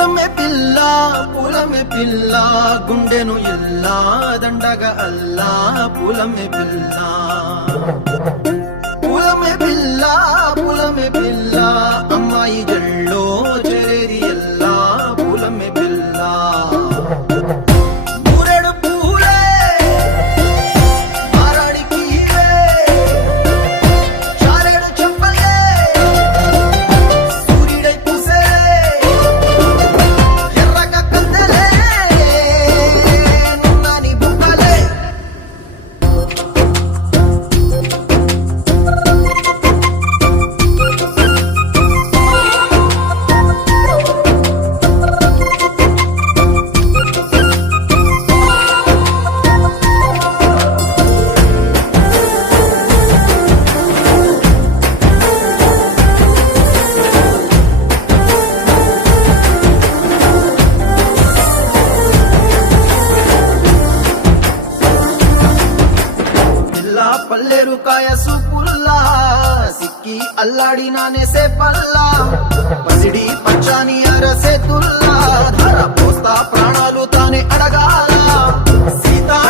పూలమే పిల్ల గుండెను ఇల్లా దండగా అల్లా పూలమే పిల్ల అమ్మాయి జల్లో చెరేది ఎల్లా పూలమే పిల్ల మూరెడు పూలే మారాడికి చారెడు చెప్పలే సూర్యుడై పూసే ఎర్రగా కందలే నున్నాని బుక్కలే పల్లేరు కాయ సూపుల్లా సిక్కి అల్లాడినానే సే పల్లా పసిడి పచ్చాని అరసే తుల్లా ధర పోస్తా ప్రాణాలు తానే అడగాల సీతా